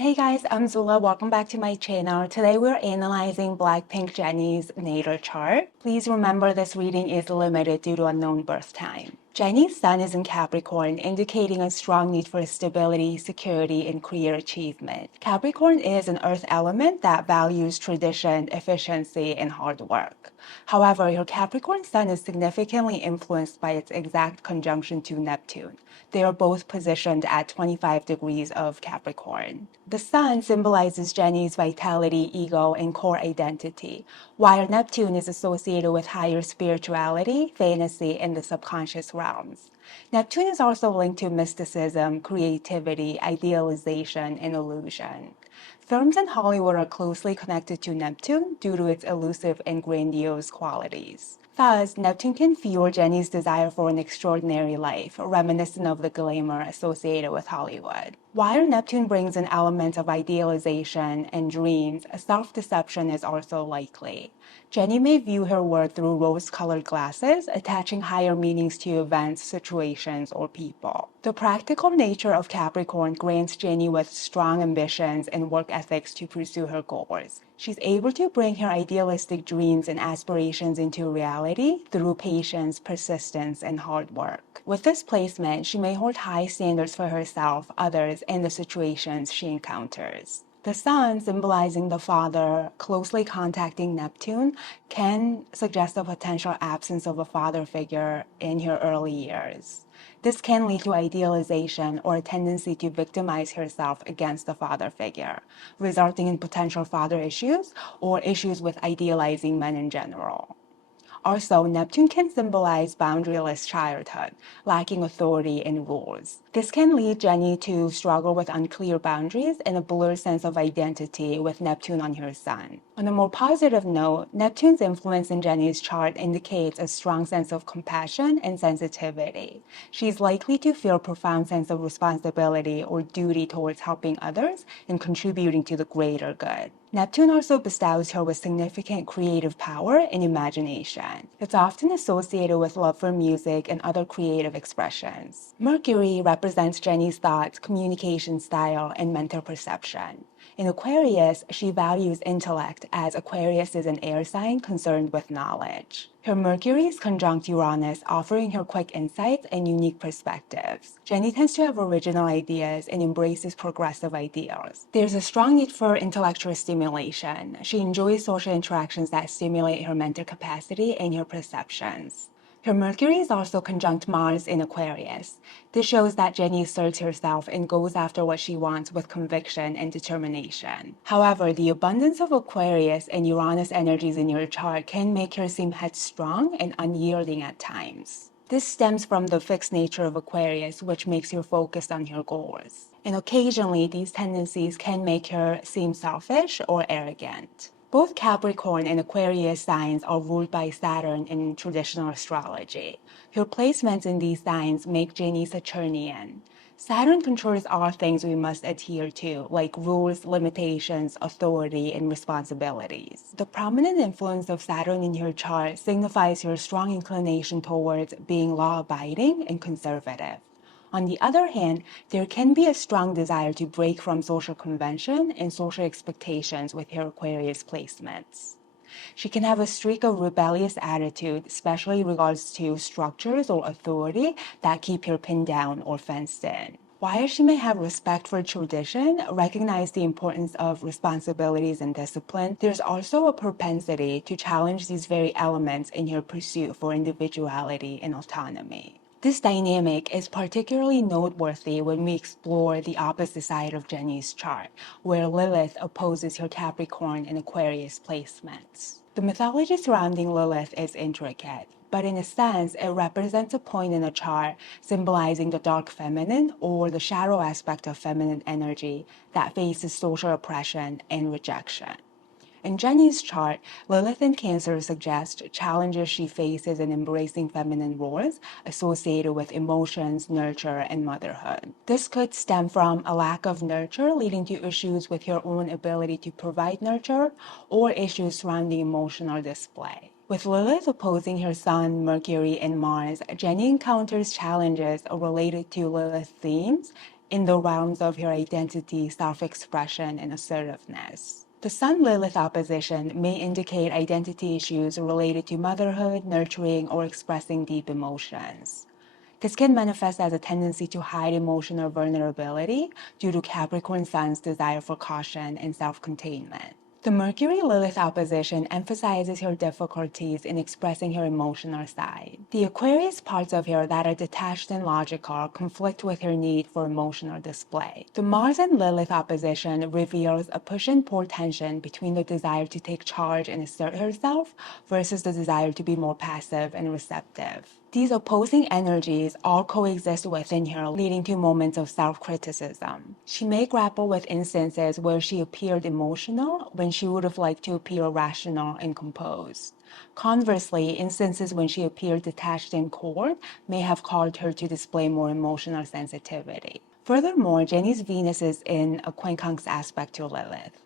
Hey guys, I'm Zula. Welcome back to my channel. Today we're analyzing Blackpink Jennie's natal chart. Please remember this reading is limited due to unknown birth time. Jennie's sun is in Capricorn, indicating a strong need for stability, security, and career achievement. Capricorn is an earth element that values tradition, efficiency, and hard work. However, your Capricorn sun is significantly influenced by its exact conjunction to Neptune. They are both positioned at 25 degrees of Capricorn. The sun symbolizes Jennie's vitality, ego, and core identity, while Neptune is associated with higher spirituality, fantasy, and the subconscious realms. Neptune is also linked to mysticism, creativity, idealization, and illusion. Films in Hollywood are closely connected to Neptune due to its elusive and grandiose qualities. Thus, Neptune can fuel Jennie's desire for an extraordinary life, reminiscent of the glamour associated with Hollywood. While Neptune brings an element of idealization and dreams, self-deception is also likely. Jennie may view her world through rose-colored glasses, attaching higher meanings to events, situations, or people. The practical nature of Capricorn grants Jennie with strong ambitions and work ethics to pursue her goals. She's able to bring her idealistic dreams and aspirations into reality through patience, persistence, and hard work. With this placement, she may hold high standards for herself, others, and the situations she encounters. The sun, symbolizing the father, closely contacting Neptune, can suggest a potential absence of a father figure in her early years. This can lead to idealization or a tendency to victimize herself against the father figure, resulting in potential father issues or issues with idealizing men in general. Also, Neptune can symbolize boundaryless childhood, lacking authority and rules. This can lead Jennie to struggle with unclear boundaries and a blurred sense of identity with Neptune on her sun. On a more positive note, Neptune's influence in Jennie's chart indicates a strong sense of compassion and sensitivity. She's likely to feel a profound sense of responsibility or duty towards helping others and contributing to the greater good. Neptune also bestows her with significant creative power and imagination. It's often associated with love for music and other creative expressions. Mercury represents Jennie's thoughts, communication style, and mental perception. In Aquarius, she values intellect, as Aquarius is an air sign concerned with knowledge. Her Mercury is conjunct Uranus, offering her quick insights and unique perspectives. Jennie tends to have original ideas and embraces progressive ideals. There's a strong need for intellectual stimulation. She enjoys social interactions that stimulate her mental capacity and her perceptions. Her Mercury is also conjunct Mars in Aquarius. This shows that Jennie asserts herself and goes after what she wants with conviction and determination. However, the abundance of Aquarius and Uranus energies in your chart can make her seem headstrong and unyielding at times. This stems from the fixed nature of Aquarius, which makes her focused on her goals. And occasionally, these tendencies can make her seem selfish or arrogant. Both Capricorn and Aquarius signs are ruled by Saturn in traditional astrology. Her placements in these signs make Jennie Saturnian. Saturn controls all things we must adhere to, like rules, limitations, authority, and responsibilities. The prominent influence of Saturn in your chart signifies your strong inclination towards being law-abiding and conservative. On the other hand, there can be a strong desire to break from social convention and social expectations with her Aquarius placements. She can have a streak of rebellious attitude, especially in regards to structures or authority that keep her pinned down or fenced in. While she may have respect for tradition, recognize the importance of responsibilities and discipline, there's also a propensity to challenge these very elements in her pursuit for individuality and autonomy. This dynamic is particularly noteworthy when we explore the opposite side of Jennie's chart, where Lilith opposes her Capricorn and Aquarius placements. The mythology surrounding Lilith is intricate, but in a sense, it represents a point in a chart symbolizing the dark feminine or the shadow aspect of feminine energy that faces social oppression and rejection. In Jennie's chart, Lilith in Cancer suggests challenges she faces in embracing feminine roles associated with emotions, nurture, and motherhood. This could stem from a lack of nurture leading to issues with your own ability to provide nurture or issues surrounding emotional display. With Lilith opposing her Sun, Mercury, and Mars, Jennie encounters challenges related to Lilith themes in the realms of her identity, self-expression, and assertiveness. The Sun-Lilith opposition may indicate identity issues related to motherhood, nurturing, or expressing deep emotions. This can manifest as a tendency to hide emotional vulnerability due to Capricorn Sun's desire for caution and self-containment. The Mercury-Lilith opposition emphasizes her difficulties in expressing her emotional side. The Aquarius parts of her that are detached and logical conflict with her need for emotional display. The Mars and Lilith opposition reveals a push and pull tension between the desire to take charge and assert herself versus the desire to be more passive and receptive. These opposing energies all coexist within her, leading to moments of self-criticism. She may grapple with instances where she appeared emotional when she would have liked to appear rational and composed. Conversely, instances when she appeared detached and cold may have called her to display more emotional sensitivity. Furthermore, Jenny's Venus is in a quincunx aspect to Lilith.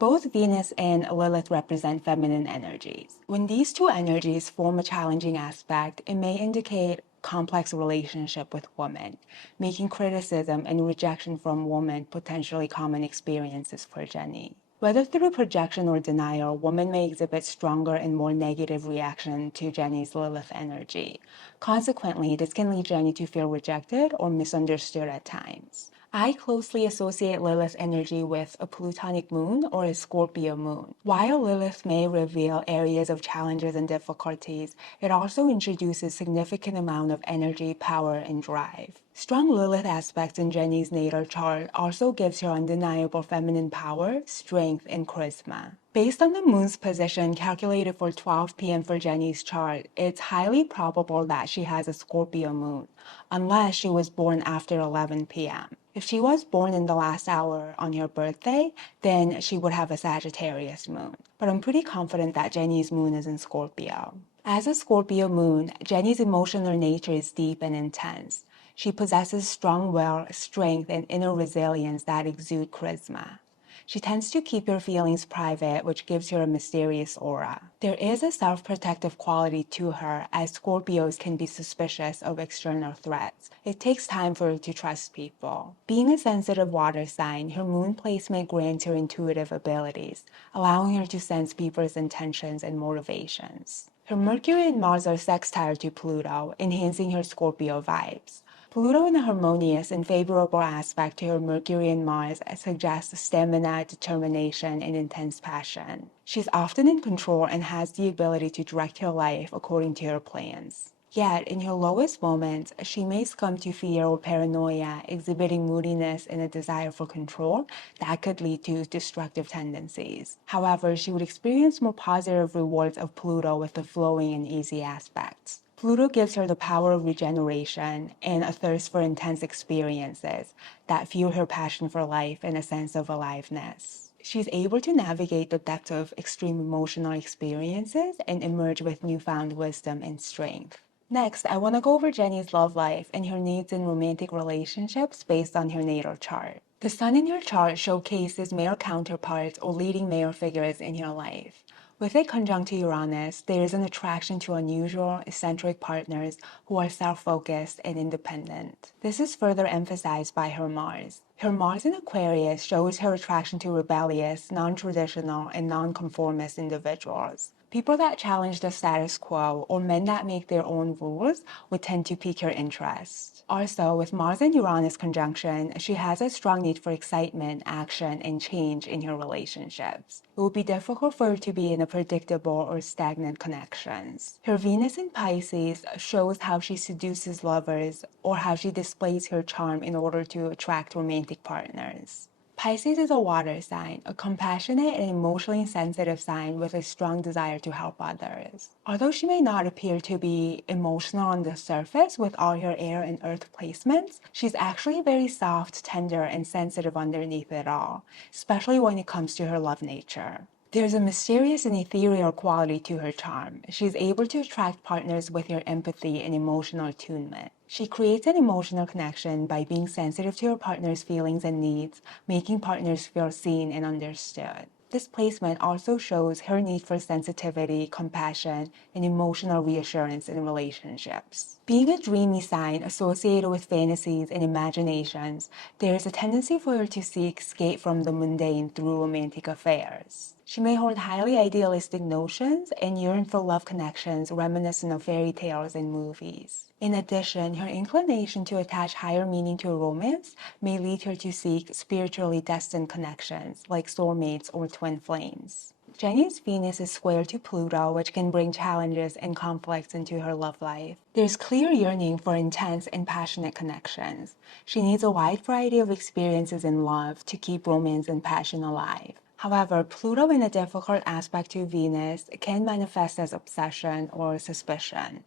Both Venus and Lilith represent feminine energies. When these two energies form a challenging aspect, it may indicate complex relationship with women, making criticism and rejection from women potentially common experiences for Jenny. Whether through projection or denial, women may exhibit stronger and more negative reaction to Jenny's Lilith energy. Consequently, this can lead Jenny to feel rejected or misunderstood at times. I closely associate Lilith energy with a Plutonic moon or a Scorpio moon. While Lilith may reveal areas of challenges and difficulties, it also introduces significant amount of energy, power, and drive. Strong Lilith aspects in Jenny's natal chart also gives her undeniable feminine power, strength, and charisma. Based on the moon's position calculated for 12 p.m. for Jenny's chart, it's highly probable that she has a Scorpio moon, unless she was born after 11 p.m. If she was born in the last hour on her birthday, then she would have a Sagittarius moon. But I'm pretty confident that Jenny's moon is in Scorpio. As a Scorpio moon, Jenny's emotional nature is deep and intense. She possesses strong will, strength, and inner resilience that exude charisma. She tends to keep her feelings private, which gives her a mysterious aura. There is a self-protective quality to her, as Scorpios can be suspicious of external threats. It takes time for her to trust people. Being a sensitive water sign, her moon placement grants her intuitive abilities, allowing her to sense people's intentions and motivations. Her Mercury and Mars are sextile to Pluto, enhancing her Scorpio vibes. Pluto in a harmonious and favorable aspect to her Mercury and Mars suggests stamina, determination, and intense passion. She's often in control and has the ability to direct her life according to her plans. Yet, in her lowest moments, she may succumb to fear or paranoia, exhibiting moodiness and a desire for control that could lead to destructive tendencies. However, she would experience more positive rewards of Pluto with the flowing and easy aspects. Pluto gives her the power of regeneration and a thirst for intense experiences that fuel her passion for life and a sense of aliveness. She's able to navigate the depths of extreme emotional experiences and emerge with newfound wisdom and strength. Next, I want to go over Jenny's love life and her needs in romantic relationships based on her natal chart. The sun in your chart showcases male counterparts or leading male figures in your life. With it conjunct to Uranus, there is an attraction to unusual, eccentric partners who are self-focused and independent. This is further emphasized by her Mars. Her Mars in Aquarius shows her attraction to rebellious, non-traditional, and non-conformist individuals. People that challenge the status quo or men that make their own rules would tend to pique her interest. Also, with Mars and Uranus conjunction, she has a strong need for excitement, action, and change in her relationships. It would be difficult for her to be in a predictable or stagnant connections. Her Venus in Pisces shows how she seduces lovers or how she displays her charm in order to attract romantic partners. Pisces is a water sign, a compassionate and emotionally sensitive sign with a strong desire to help others. Although she may not appear to be emotional on the surface with all her air and earth placements, she's actually very soft, tender, and sensitive underneath it all, especially when it comes to her love nature. There's a mysterious and ethereal quality to her charm. She's able to attract partners with her empathy and emotional attunement. She creates an emotional connection by being sensitive to her partner's feelings and needs, making partners feel seen and understood. This placement also shows her need for sensitivity, compassion, and emotional reassurance in relationships. Being a dreamy sign associated with fantasies and imaginations, there is a tendency for her to seek escape from the mundane through romantic affairs. She may hold highly idealistic notions and yearn for love connections reminiscent of fairy tales and movies. In addition, her inclination to attach higher meaning to romance may lead her to seek spiritually destined connections like soulmates or twin flames. Jenny's Venus is square to Pluto, which can bring challenges and conflicts into her love life. There's clear yearning for intense and passionate connections. She needs a wide variety of experiences in love to keep romance and passion alive. However, Pluto in a difficult aspect to Venus can manifest as obsession or suspicion.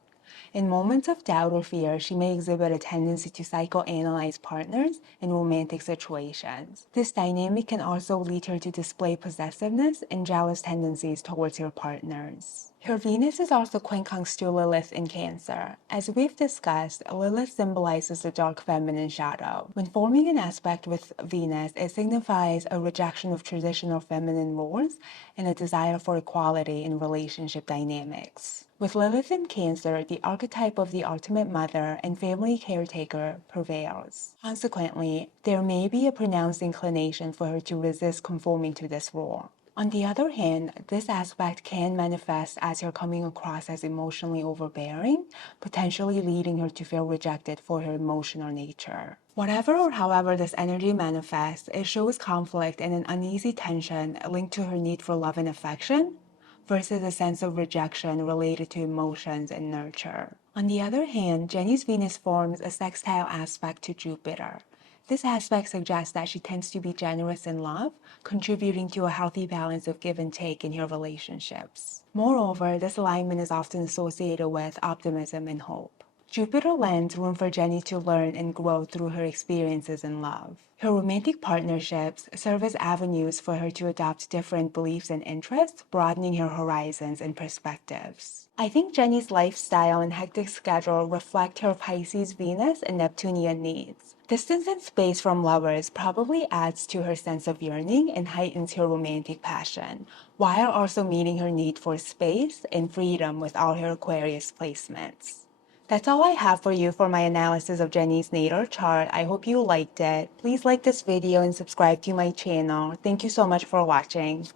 In moments of doubt or fear, she may exhibit a tendency to psychoanalyze partners in romantic situations. This dynamic can also lead her to display possessiveness and jealous tendencies towards her partners. Her Venus is also quincunx to Lilith in Cancer. As we've discussed, Lilith symbolizes the dark feminine shadow. When forming an aspect with Venus, it signifies a rejection of traditional feminine roles and a desire for equality in relationship dynamics. With Lilith in Cancer, the archetype of the ultimate mother and family caretaker prevails. Consequently, there may be a pronounced inclination for her to resist conforming to this role. On the other hand, this aspect can manifest as her coming across as emotionally overbearing, potentially leading her to feel rejected for her emotional nature. Whatever or however this energy manifests, it shows conflict and an uneasy tension linked to her need for love and affection, versus a sense of rejection related to emotions and nurture. On the other hand, Jenny's Venus forms a sextile aspect to Jupiter. This aspect suggests that she tends to be generous in love, contributing to a healthy balance of give and take in her relationships. Moreover, this alignment is often associated with optimism and hope. Jupiter lends room for Jenny to learn and grow through her experiences in love. Her romantic partnerships serve as avenues for her to adopt different beliefs and interests, broadening her horizons and perspectives. I think Jenny's lifestyle and hectic schedule reflect her Pisces Venus and Neptunian needs. Distance and space from lovers probably adds to her sense of yearning and heightens her romantic passion, while also meeting her need for space and freedom with all her Aquarius placements. That's all I have for you for my analysis of Jenny's natal chart. I hope you liked it. Please like this video and subscribe to my channel. Thank you so much for watching.